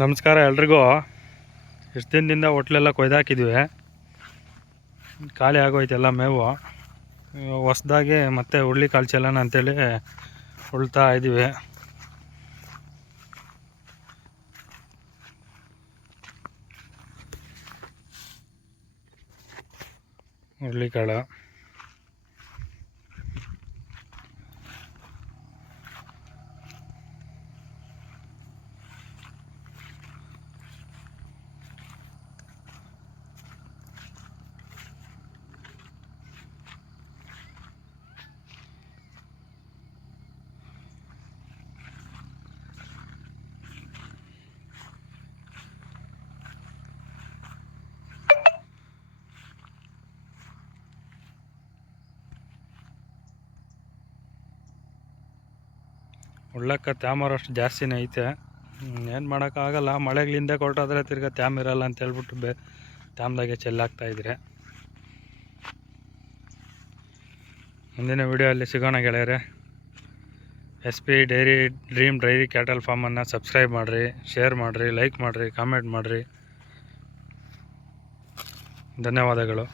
ನಮಸ್ಕಾರ ಎಲ್ರಿಗೂ. ಎಷ್ಟು ದಿನದಿಂದ ಹೋಟ್ಲೆಲ್ಲ ಕೊಯ್ದಾಕಿದ್ವಿ, ಖಾಲಿ ಆಗೋಯ್ತೆಲ್ಲ ಮೇವು. ಹೊಸ್ದಾಗಿ ಮತ್ತೆ ಹುಳ್ಳಿ ಕಾಳು ಚೆಲ್ಲೋಣ ಅಂತೇಳಿ ಉಳ್ತಾ ಇದ್ದೀವಿ. ಹುಳ್ಳಿಕಾಳು ಉಳ್ಳಕ್ಕೆ ತ್ಯಾಮರಷ್ಟು ಜಾಸ್ತಿನೇ ಐತೆ. ಏನು ಮಾಡೋಕ್ಕಾಗಲ್ಲ, ಮಳೆಗಳಿಂದ ಕೊರಟಾದ್ರೆ ತಿರ್ಗಾ ತ್ಯಾಮ್ ಇರಲ್ಲ ಅಂತ ಹೇಳ್ಬಿಟ್ಟು ತ್ಯಾಮ್ದಾಗೆ ಚೆಲ್ಲಾಕ್ತಾಯಿದ್ರೆ. ಮುಂದಿನ ವಿಡಿಯೋಲ್ಲಿ ಸಿಗೋಣ ಗೆಳೆಯರೆ. SP ಡ್ರೀಮ್ ಡೈರಿ ಕ್ಯಾಟಲ್ ಫಾರ್ಮನ್ನು ಸಬ್ಸ್ಕ್ರೈಬ್ ಮಾಡಿರಿ, ಶೇರ್ ಮಾಡಿರಿ, ಲೈಕ್ ಮಾಡಿರಿ, ಕಾಮೆಂಟ್ ಮಾಡಿರಿ. ಧನ್ಯವಾದಗಳು.